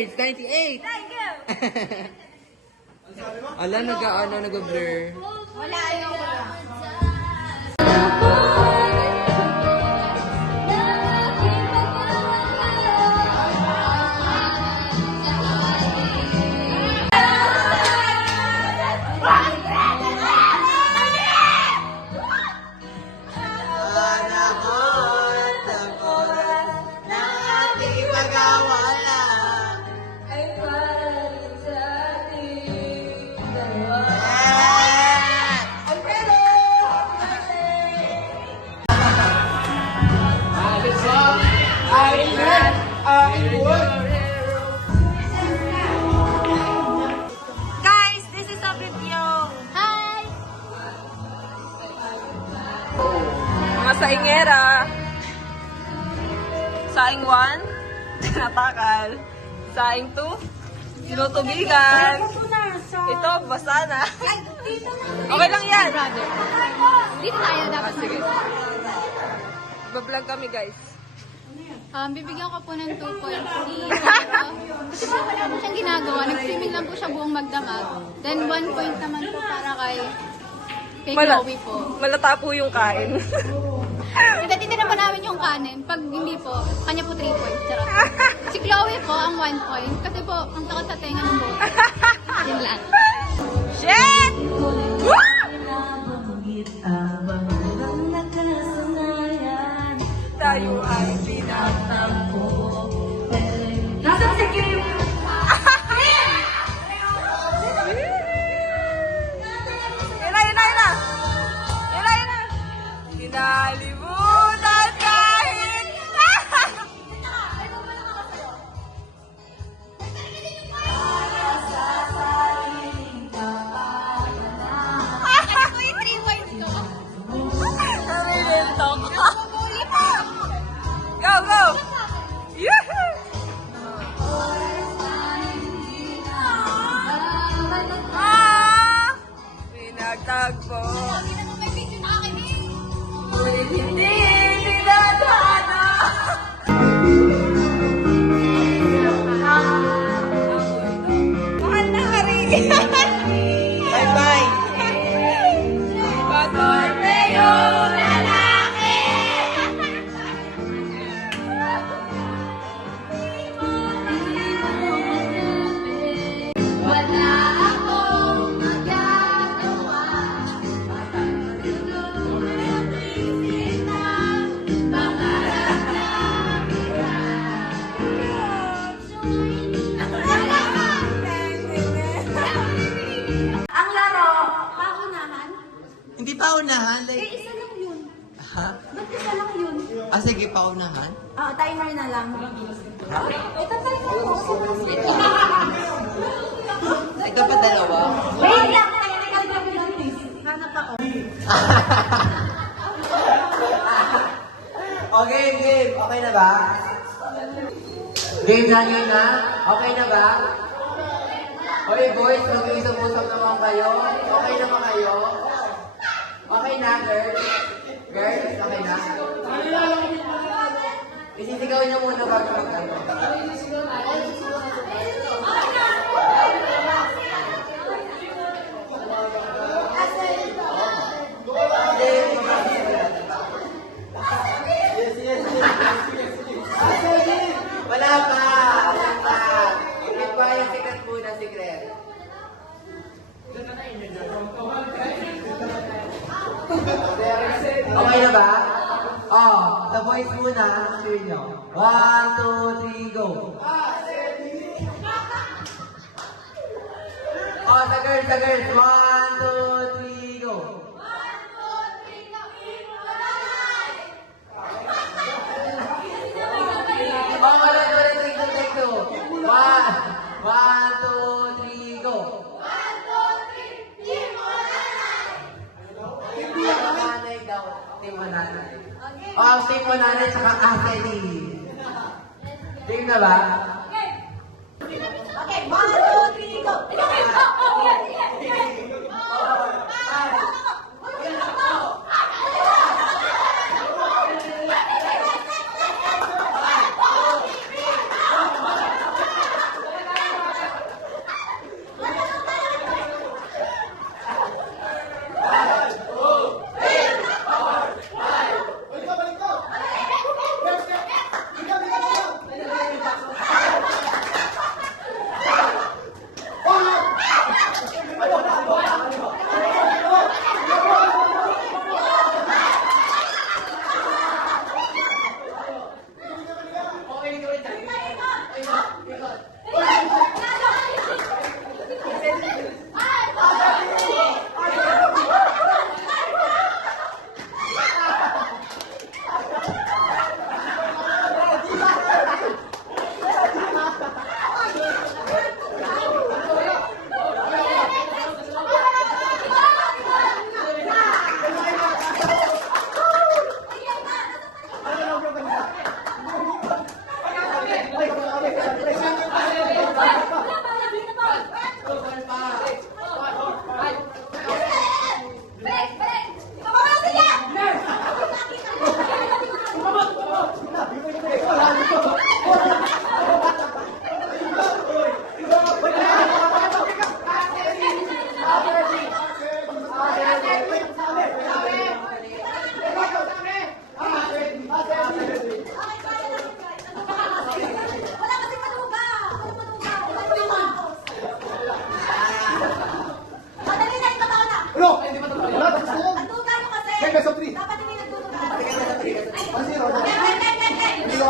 words. 98. Thank you. Ala, nag-blur. Wala yung Guys, this is a review. Hi! Mga saingera. Saing 1, tinatakal. Saing 2, tinutubigan. Ito, basa na. Okay lang yan. Dito tayo dapat. Sige. Bablog kami, guys. Bibigyan ko po ng 2.3. Kasi po wala po siyang ginagawa. Nag-swimming lang po siya buong magdamag. Then 1 point naman po para kay Chloe po. Malata po yung kain. Titira po namin yung kanin. Pag hindi po, kanya po 3 points. Charot. Si Chloe po ang 1 point. Kasi po, ang takot sa tenga ng boat. Yun lang. Shit! Tayo ay pinagtampo. Nasaan si Kim? Kinalimutan kahit Ano po yung 3 points ko? Narilintok. Go, go! Yahoo! Pinagtagpo. Hindi na po may video na akin eh. Ngunit hindi tinadhana. Mahal na hari. Bye-bye. Patorneo lalaki. Wala akong magagawa. Ang laro, paunahan. Hindi pa unahan. Eh, Like, isa lang yun. ha? Ba't isa lang yun? Sige, pa unahan. Timer na lang. Ito timer mo. Ito pa dalawa. Wait lang, technical difficulties. Hanap ako. Okay, game. Okay na ba? Game na yun na? Okay na ba? Okay, boys. Mag-iisap-usap naman kayo. Okay naman kayo? Okay na, girls? Girls, okay na? Isisigaw niyo muna bago mag-ano. Wala pa! Wala pa! Wait pa yung secret muna, secret. Okay na ba? The voice muna, share nyo. 1, 2, 3, go! Sa girls, 1, 2, 3, go! Ulit, take two. 1, 2, 3, go. 1, 2, 3, Team Mananay daw. Team Mananay. Team Mananay tsaka Aseli. Team na ba? Okay, 1, 2, 3, go!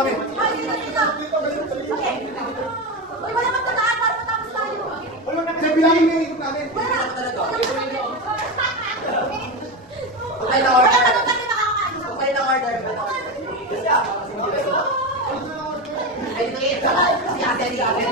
kami. Uy, wala kang tagaan para matapos tayo. Kasi bilangin niyo yung namin. Okay na order. Okay na order. Ay, ito yun. Si ate, si ate.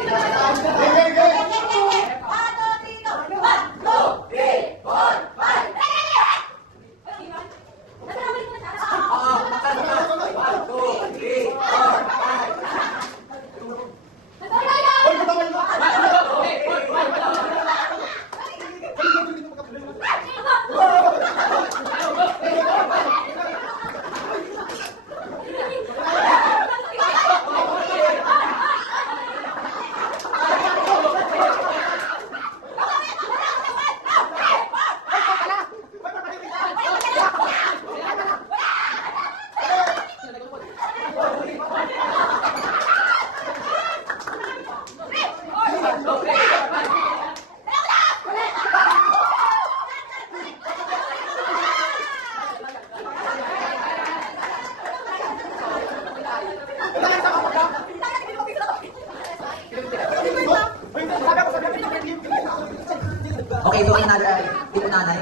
Okay, so ang nanay, di po nanay.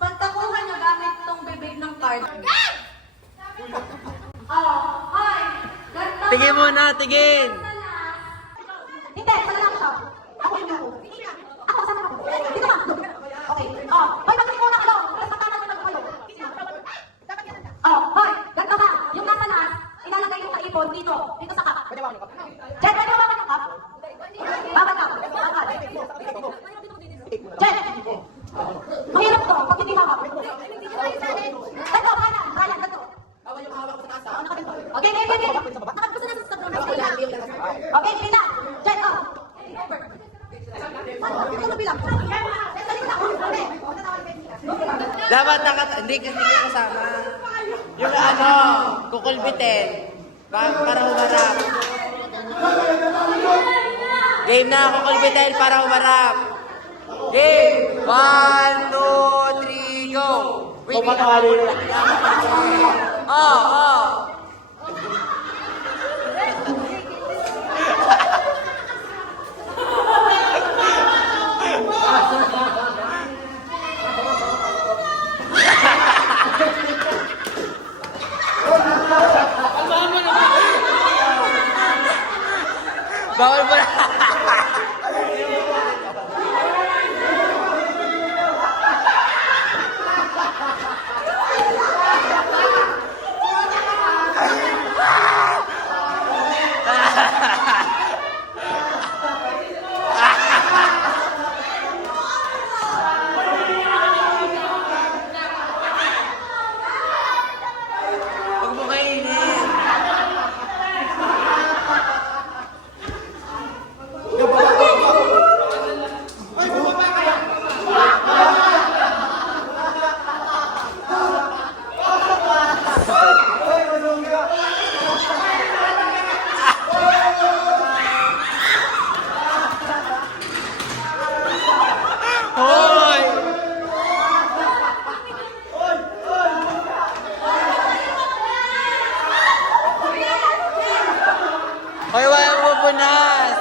Pagtakuhan niyo gamit tong bibig ng card. Oh, hi! Ganda Tigin muna, tigin! Hindi, wala lang siya. Ako hindi ako. Ako, kasama ako. Dito ka. Okay. Oh, hoy, bakit muna kayo? Tapos pagkanan mo kayo. Oh, hoy, ganito ka. Yung nasa nas, ilalagay yung sa ipon dito. Dito sa cup. Jen, pwede mo baban yung cup? Baban ka. Baban. Jen! Mahirap to, pag hindi hawak. Ganito, Ryan, ganito. Okay, okay. Nakapos na sa drone. Okay, Pina. Jen, oh. Ito na bilang. Dapat hindi kasama. Yung ano, kukulbitin. Para humarap. Game na, kukulbitin para humarap. Game! 1, 2, 3, go! Wait, oh. Bawal mo na. Huwag mo kainin. Hoy! Hoy, wala mo punas!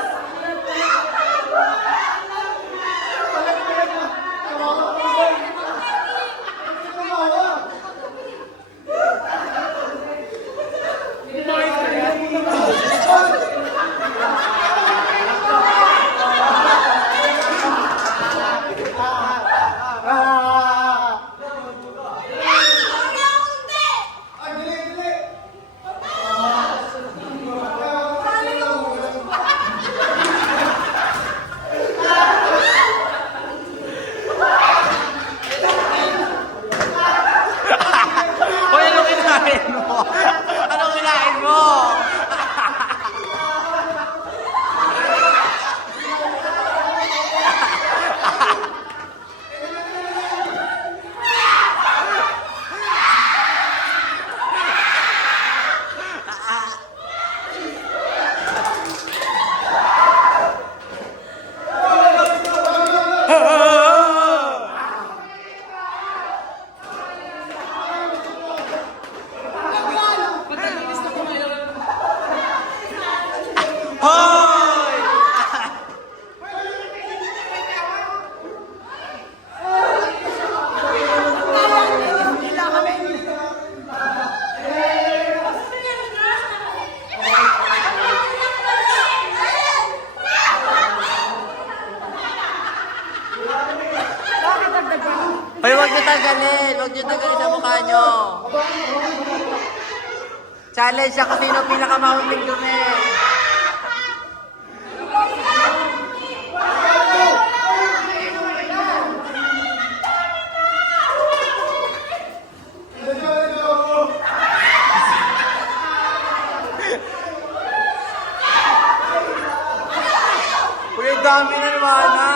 tanggalin. Huwag niyo tanggalin sa mukha niyo. Challenge siya kung sino pinakamaunting dumi. Uy, dami na naman na.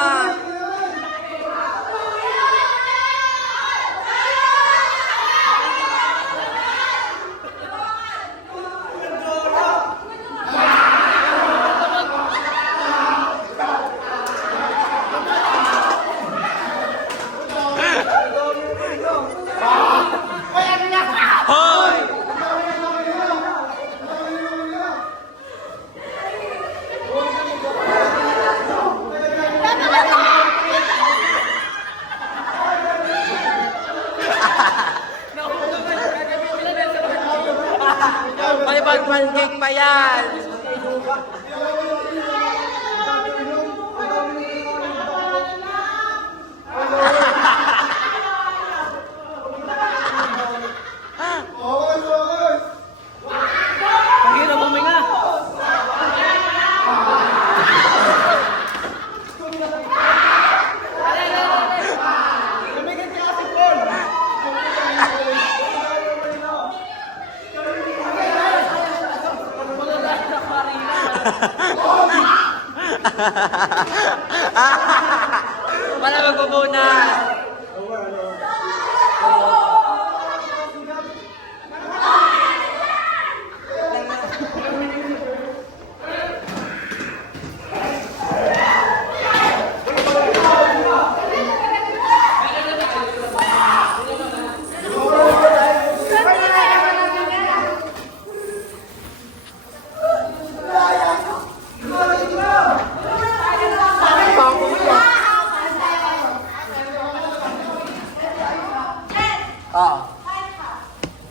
Hoy! May pancake pa yan! Wala magpupunan!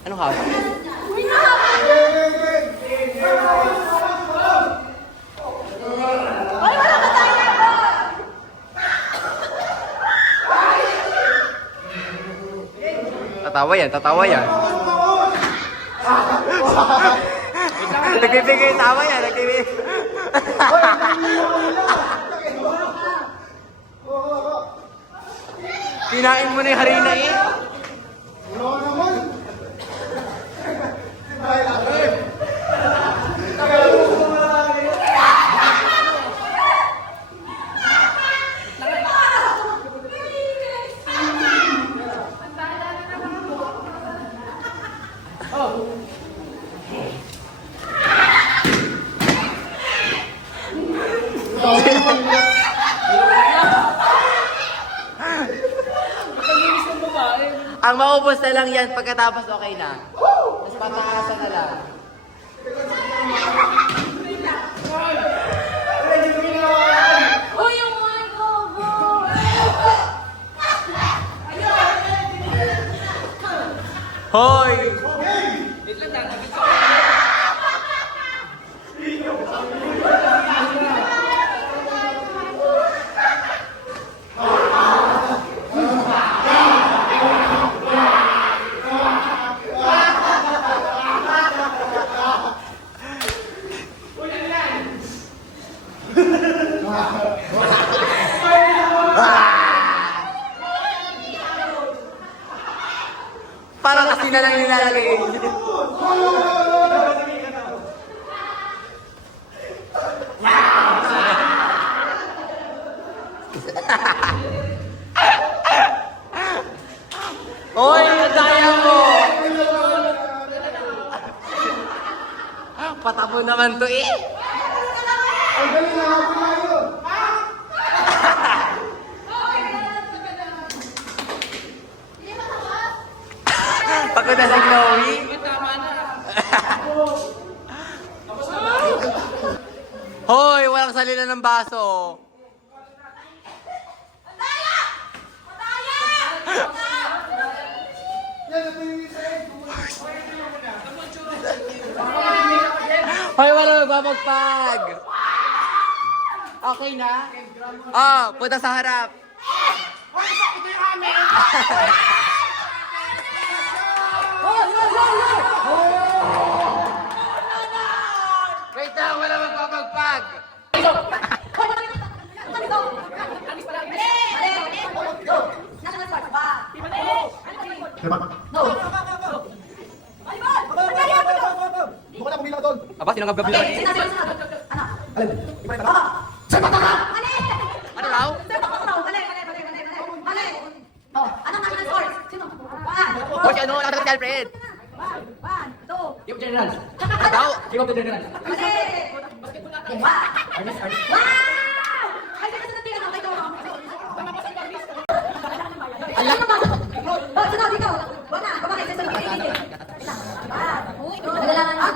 Anong hawak? Tatawa yan, tatawa yan. Nagpipigay tawa yan, nagpipigay. Kinain mo na yung harina eh. Wala naman. Ang maubos na lang yan pagkatapos okay na. Mas pataasan na lang. Hoy! Parang kasi na lang nilalagay. Hoy, daya mo! Patabo naman to eh. Ang galing na ako na yun. Pagod na si Chloe. Hoy, walang salila ng baso. Hoy, walang magbabagpag. Okay na? Oh, punta sa harap. Hoy, ito yung amin! Wait lang, wala magpapagpag. Bukan ako bilang doon. Aba, sino gabi Okay, sino? Ano? Alin? Ano raw? Mali. Oh, anong national scores? Sino? One. Coach, ano? Nakatagot si Alfred. One, two. Yung generals. Daw. Yung of the generals. Mali. Wow! Ay, sino sa tingin ako? Alam mo ba? Oh, sino dito? Wala, kumakay sa sabi. Nagalaman ako.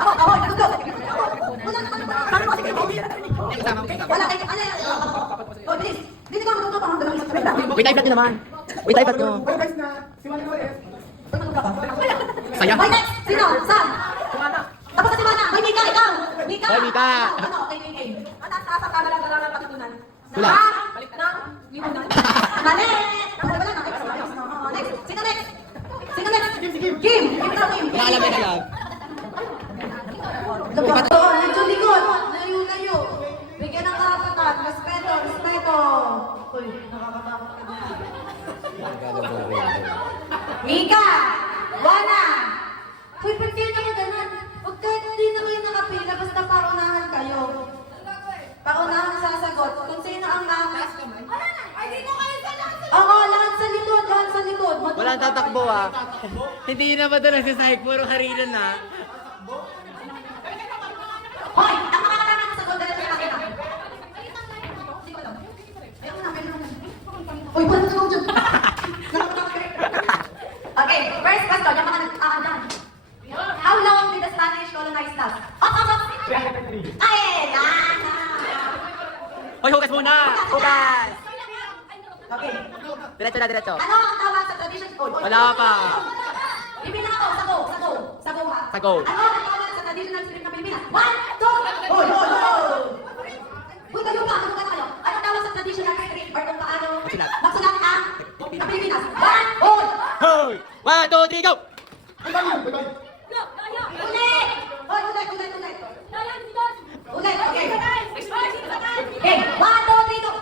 Ako, tutulog. Wala naman ba? Paano mo kasi wala kayo, ano yan? Oh, bilis. Dito ka, magagawa pa. Hanggang isang kapit. Wait, type nyo naman. Wait, type nyo. Well, guys na, si Manny Flores. Saya. Hoy, next! Sino? Sam? Tapos na si Mana. Hoy, Mika, ikaw! Mika! Hoy, Mika. Ano? Okay, okay. Asa ka na lang kailangan patutunan? Wala. Balik na. Limunan. Mali! Wala na. Next. Sino next? Sino next? Kim! Kim! Kim! Naalam na lang. Oh, medyo likod. Layo. Bigyan ng karapatan. Respeto, respeto. Uy, nakakatakot ka din. Mika! Wana! Uy, ba't kayo nakaganan? Huwag kahit hindi na kayo nakapila, basta paunahan kayo. Paunahan sasagot. Kung sino ang makas. Ay, dito kayo sa lahat! Oo, lahat sa likod, lahat sa likod. Walang tatakbo ah. Hindi na ba doon nagsasahig? Puro harina na. Hoy! Ang mga namin sa gold, dito nakakita. Ayoko na, meron na. Uy, wala na dyan. Okay, first question, yung mga nag-aadan. How long did the Spanish colonize us? Ay, Hoy, hugas muna. Hugas. Okay. Diretso na, diretso. Ano ang tawag sa tradition code? Wala pa. Ibilang ako, sago ha. Sago. Ano ang tawag sa traditional spirit ng Pilipinas? 1, 2, hoy! Uy, kayo ba? Ano kayo? Ano ang tawag sa traditional spirit or kung paano magsulat ang Pilipinas? 1, hoy! Hoy! 1, 2, 3, go! Ay, bali, ay, bali. Ulit! Hoy, ulit. Ulit, okay. Okay, 1, 2, 3, go!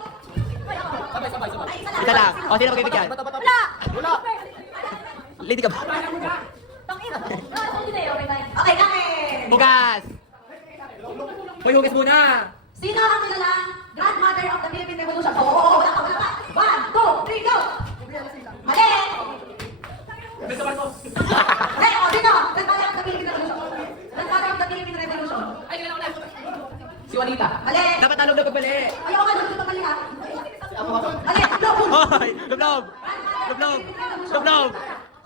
Sabay. Ay, Isa lang. O, sino magbibigyan? Wala! Lady ka ba? Okay, kami! Hugas! Hoy, hugas muna! Sino ang nilalang grandmother of the Philippine Revolution? Oo, wala pa. 1, 2, 3, go! Mali! Hey, o, sino? Grandmother of the Philippine Revolution. Grandmother of the Philippine Revolution. Si Juanita. Mali! Dapat nalog na pala eh. Ayaw ka, nandito mali ha. Mali! Lobo! Hoy! Lublob! Lublob!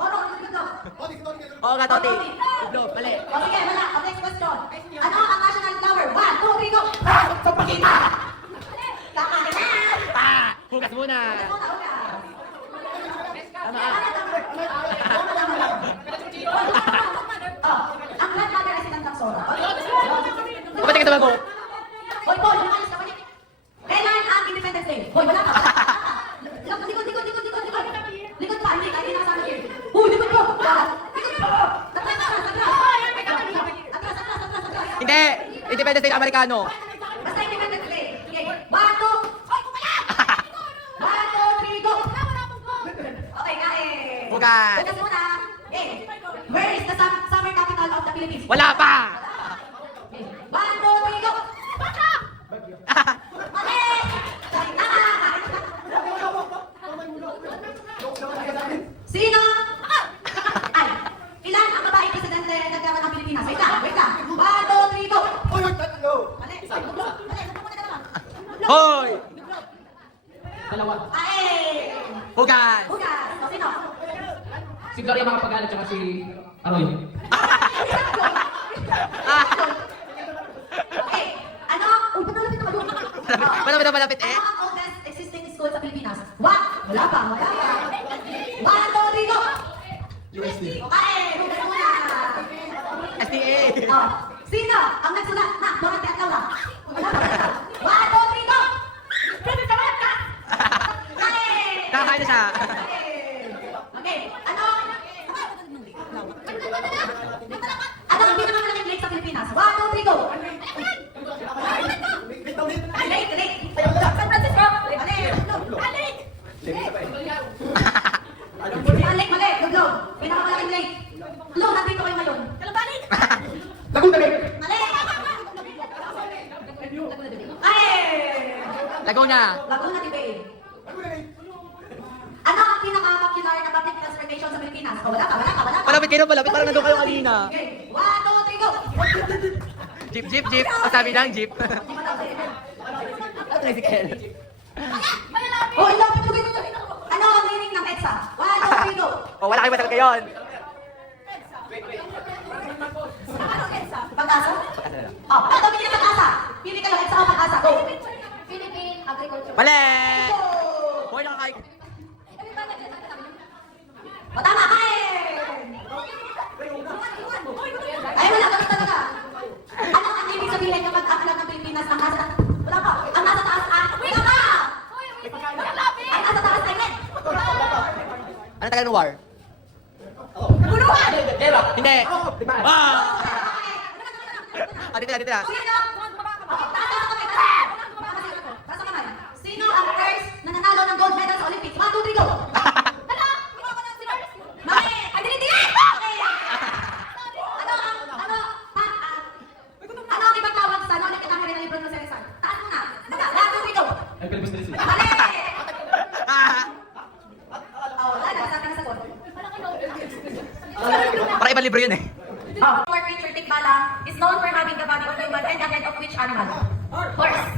Oro, nandito. Oo nga, Toti. Lublob, mali. O, sige, wala. O, next question. Ano ang national flower? 1, 2, 3, go! Pagpakita! Tama na! Ah! Hugas muna! Ang grandmother ay silang taksora. Ba't ka tumago? Hoy, Paul, umalis ka ulit. Kailan ang Independence Day? Hoy, wala ka. Likod. Likod pa, hindi, kahit nakasama kayo. Uy, likod po! Likod po! Atras. Hindi! Independence Day ng Amerikano. Basta Independence Day. Okay, 1, 2, hoy, kumaya! 1, 2, 3, go! Okay, kain. Hugas. Hugas muna. Okay, where is the summer capital of the Philippines? Wala pa! Okay, 1, 2, 3, go! Mali! Sino? Ay, ilan ang babae presidente nagkaroon ng Pilipinas? Wait lang. 1, 2, 3, go! Uy, uy, tatlo. Mali. Mali. Hoy! Ay! Hugas! Hugas. O, sino? Si Gloria Macapagal at saka si Aroy. Okay. Ano? Uy, ba't nalapit naman yun? Malapit eh. Ano ang oldest existing school sa Pilipinas? What? Wala pa. 1, 2, 3, go! USD. Okay, hugas muna. STA. Oh, sino ang nagsulat na Dorothy at Laura? 1, 2, 3, go! Pwede ka ba? Kakain na siya. Okay, ano? Laguna. Laguna Debate. Ano ang pinaka-popular na public transportation sa Pilipinas? Oh, wala ka. Palapit kayo, palapit. Parang nandun kayo kanina. Okay, 1, 2, 3, go! Jeep. Sabi lang, jeep. Tricycle. Oh, ilapit mo ganito. Ano ang meaning ng EDSA? 1, 2, 3, go! Oh, wala kayo masagot ngayon. Ano EDSA? Pag-asa? Oh, ano meaning ng pag-asa? Pili kayo, EDSA o pag-asa? Go! Philippine Agriculture. Mali! Hoy, nakakain. O, tama, kain! Ay, wala, bakit talaga? Ano ang ibig sabihin kapag ang alam ng Pilipinas ang nasa... Wala pa, ang nasa taas wala pa! Ang nasa taas ay net! Ano tagal ng war? Punuan! Hindi. Ah! Dito na. Kuya, no? Taas ang kamay, taas ang kamay. Sino ang first na nanalo ng gold medal sa Olympics? 1, 2, 3, go! Mami! Ay, dili! Okay! Ano ang ibang tawag sa non-epic ang rin ng libro ng Ceresan? Taas mo na! Baka, 1, 2, 3, go! Ay, pilibusin na sila. Mali! Oh, wala na, sabi na sagot. Para ibang libro yun eh. Four creature tikbala is known for having the body of human and the head of which animal? Horse.